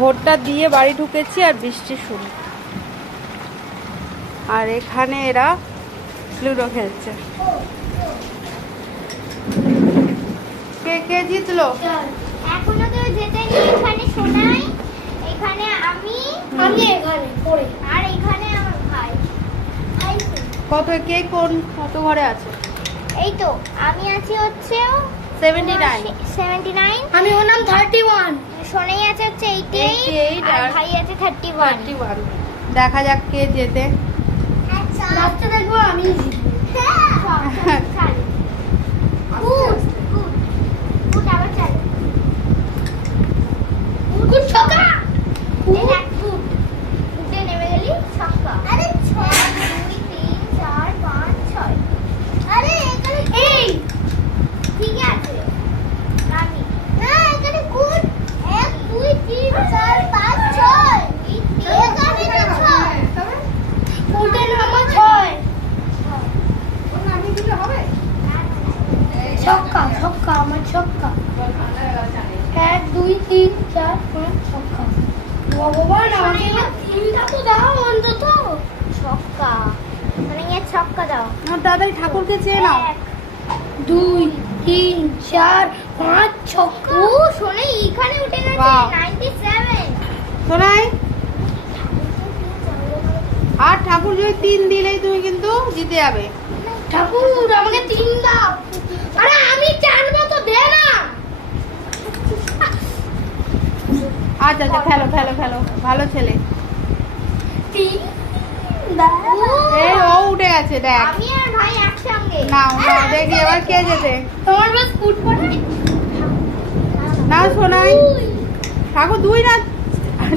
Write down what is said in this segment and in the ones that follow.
ভোটটা দিয়ে বাড়ি ঢুকেছি আর বৃষ্টি শুরু। আর এখানে এরা লুডো খেলছে। কে কে জিতলো? এখনো তো যেতেনি। এখানে সোনাই, এখানে আমি এখানে পড়ে, আর এখানে আমার ভাই। কত কে কোন কত ঘরে আছে? এই তো আমি আছি হচ্ছে 79। আমি হলাম 31। সোনাই আছে হচ্ছে 88 আর ভাই আছে 31। দেখা যাক কে জেতে। লাস্টে দেখবো আমি ছক্কা ছক্কা আমার ছক্কা 1 2 3 4 5 ছক্কা। ভগবান আমাকে তিনটা তো দাও অন্তত। ছক্কা মানে এর ছক্কা দাও। আমার দাদাই ঠাকুরকে চেয়ে নাও। 2 3 4 5 ছক্কা। ও শোনে এখানে উঠে গেছে 97। শোনাই আর ঠাকুর যদি 3 দিলেই তুমি কিন্তু জিতে যাবে। ঠাকুর আমাকে 3 দাও। আরে আমি চাইবো তো দে না। আচ্ছা আচ্ছা খেলো খেলো খেলো, ভালো ছেলে। 3 দাও। এই ও উঠে গেছে দেখ। আমি আর ভাই একসঙ্গে। নাও নাও দেখি এবার কে জেতে। তোমার বাস ফুট পড়ে। নাও শোনাই ঠাকুর 2 না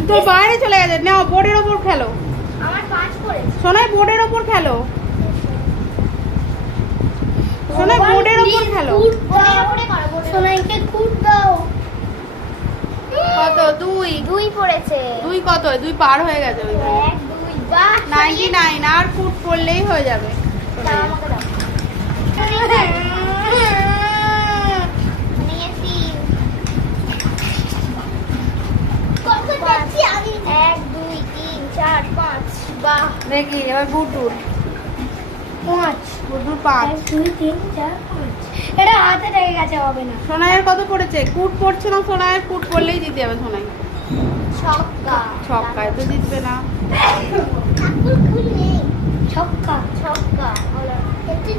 তো বাইরে চলে গেছে। নাও বোর্ডের ওপর খেলো। আমার 5 পড়েছে। শোনাই বোর্ডের ওপর খেলো। শোনাই বোর্ডের ওপর খেলো। বোর্ডের উপরে করো। সোনাইকে ফুট দাও। কত 2 2 পড়েছে। 2 কত 2 পার হয়ে গেছে ওইখানে। 1 2 বাহ 99 আর ফুট পড়লেই হয়ে যাবে। দাও আমাকে দাও। নিয়ে 3 কত পাচ্ছি আমি। 1 2 3 4 5 বাহ দেখি এবার গুডুর 5 গুডুর 5। 2 3 4 5 এটা হাতে লেগে গেছে হবে না। সোনাইয়ের কত পড়েছে? কুট পড়ছে না। সোনাইয়ের কুট পড়লেই জিতে যাবে সোনাই। ছক্কা ছক্কায় তো জিতবে না। ঠাকুর খুলে ছক্কা ছক্কা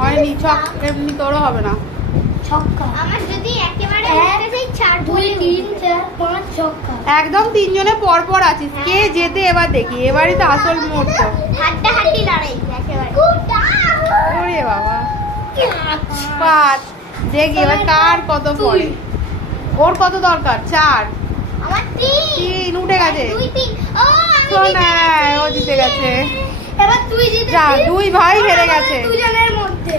হয়নি ছক এমনি তোরও হবে না। ছক্কা আমার যদি একেবারে উঠতে যাই 4 2 3 4 5 ছক্কা। একদম 3 জনে পর পর আছিস। কে জেতে এবার দেখি। এবারই তো আসল মুহূর্ত। হাড্ডাহাড্ডি লড়াই একেবারে। ওরে বাবা 5। দেখি এবার কার কত পড়ে। ওর কত দরকার? 4। আমার 3 উঠে গেছে। 2 3 ও সোনাই ও জিতে গেছে। এবার তুই জিতে যা 2 ভাই হেরে গেছে। দুজনের মধ্যে